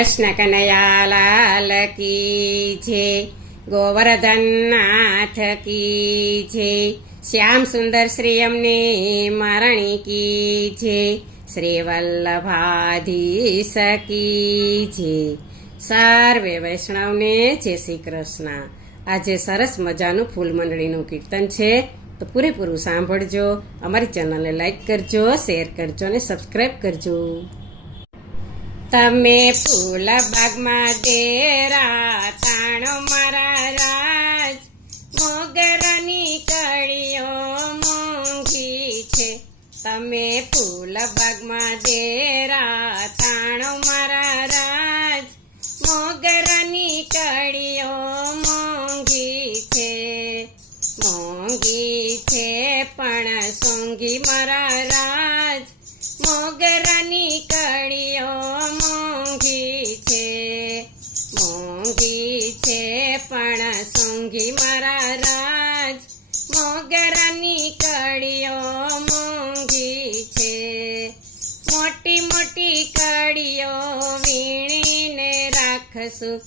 કૃષ્ણ કનૈયા લાલ કી છે, ગોવર્ધન નાથ કી છે, શ્યામ સુંદર શ્રી અમને મારણી કી છે, શ્રી વલ્લભાધીશ કી છે. સર્વે વૈષ્ણવને જય શ્રી કૃષ્ણ. આજે સરસ મજાનું ફૂલ મંડળીનું કીર્તન છે, તો પૂરેપૂરું સાંભળજો. અમારી ચેનલને લાઈક કરજો, શેર કરજો અને સબસ્ક્રાઈબ કરજો. તમે ફૂલ બાગમાં ડેરા તાણો મારા રાજ, મોગરાની કળીઓ મોંઘી છે. તમે ફૂલ બાગમાં ડેરા તાણો મારા રાજ, મોગરાની કળીઓ મોંઘી છે. મોંઘી છે પણ સોંગી મારા રાજ, મોગરાની કળીઓ મોંઘી છે. મોંઘી છે પણ સોંગી મારા રાજ, મોગરાની કળીઓ મોંઘી છે. મોટી મોટી કળીઓ વીણીને રાખશું,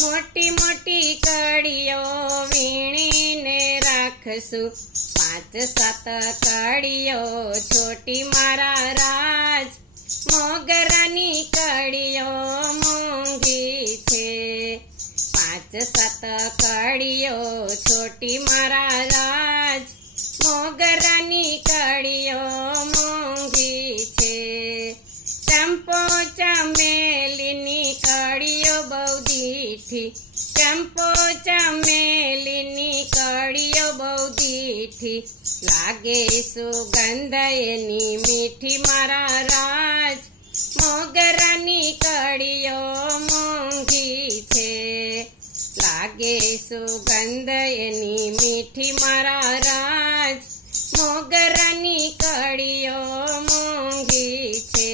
મોટી મોટી કળીઓ વીણીને રાખશું. 5-7 કળીઓ છોટી મારા રાજ, મોગરાની કળીઓ મોંઘી છે. 5-7 કળીઓ છોટી મારા રાજ, મોગરાની કળીઓ મોંઘી છે. ચંપો ચમેલીની કળીઓ બહુ દીઠી, ચંપો ચમેલીની કળીઓ બહુ દીઠી, લાગે સુગંધ એની મીઠી મારા રાજ, મોગરાની કળીઓ મોંઘી છે. લાગે સુગંધ એની મીઠી મારા રાજ, મોગરાની કળીઓ મોંઘી છે.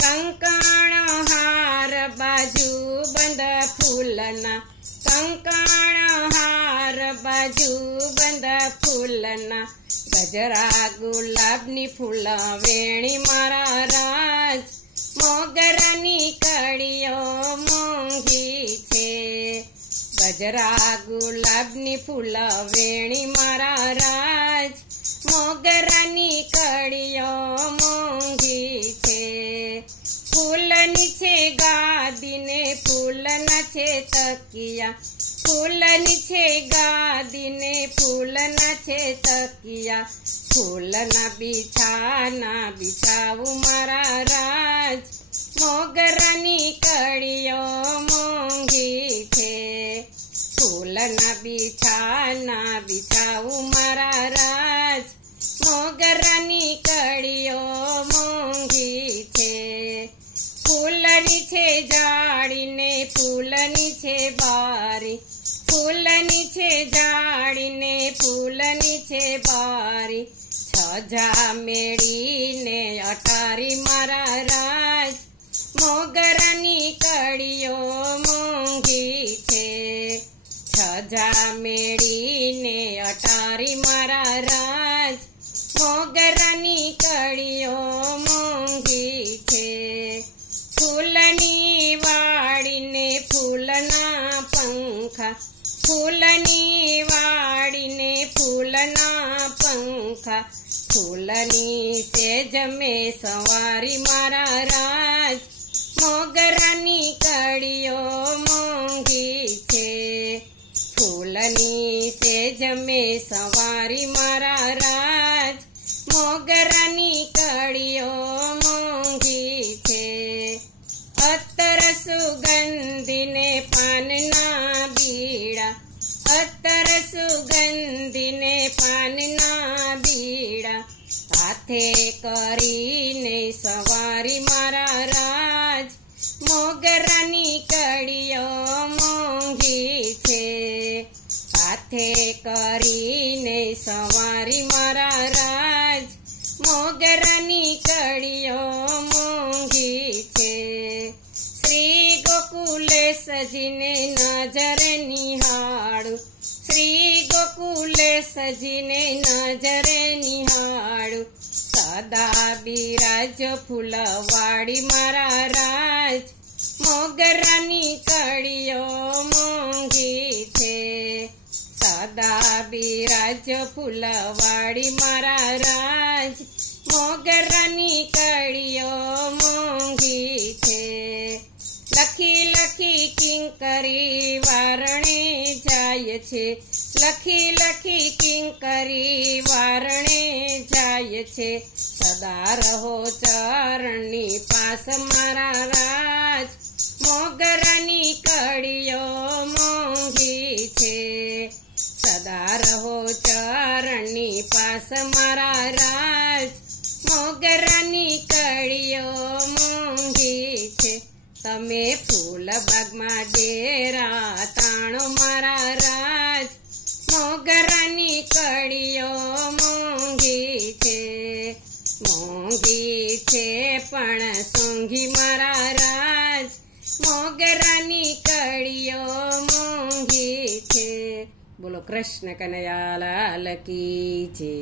કંકણ હાર બાજુ બંધ ફૂલના, કંકણ હાર બાજુ બંધ ફૂલના, ગજરા ગુલાબની ફૂલ વેણી મારા રાજ, મોગરાની કળીઓ મોંઘી છે. ગજરા ગુલાબની ફૂલ વેણી મારા રાજ, મોગરાની કળીઓ મોંઘી છે. ફૂલની છે ગાદીને ફૂલના છે તકિયા, ફૂલની છે ગાદીને ફૂલના છે તકિયા, ફૂલના બિછાના બિછાવું મારા રાજ, મોગરાની કળીઓ મોંઘી છે. ફૂલના બિછાના બિછાવું મારા રાજ, મોગરાની કળીઓ મોંઘી છે. ફૂલની છે જાળીને ફૂલની છે બારી, ફૂલની છે જાળીને ફૂલની છે બારી, 6 મેળીને અટારી મારા રાજ, મોગરાની કળીઓ મોંઘી છે. 6 મેળીને અટારી મારા રાજ, મોગરાની કળીઓ મોંઘી છે. ફૂલની વાળીને ફૂલના પંખા, ફૂલની વાળીને ફૂલના પંખા, ફૂલની સેજ મેં સવારી મારા રાજ, મોગરાની કળીઓ મોંઘી છે. ફૂલની સેજ મેં સવારી મારા રાજ, મોગરાની કળીઓ મોંઘી છે. અત્તર સુગંધીને પાનના બીડા, અત્તર સુગંધીને પાનના બીડા, હાથે કરીને સવારી મારા રાજ, મોગરાની કળીઓ મોંઘી છે. હાથે કરીને સવારી મારા રાજ, મોગરાની કળીઓ મોંઘી છે. શ્રી ગોકુલે સજીને નજર નિહાળું, શ્રી ગોકુલે સજીને નજર નિહાળું, સદા બિરાજ ફૂલવાડી મારા રાજ, ફૂલવાડી મારા રાજ મોગરાની કળીઓ મોંઘી છે લખી લખી કિંકરી વારણે જાય છે લખી લખી કિંકરી વારણે જાય છે સદા રહો ચરણની પાસ મારા રાજ મોગરાની કળીઓ મોંઘી છે સદા રહો ચરણની પાસ મારા રાજ મોગરાની કળીઓ મોંઘી છે તમે ફૂલ બાગમાં ડેરા તાણો મારા રાજ મોગરાની કળીઓ મોંઘી છે પણ સોંઘી મારા રાજ મોગરાની કળીઓ મોંઘી છે બોલો કૃષ્ણ કનૈયા લાલ કી જય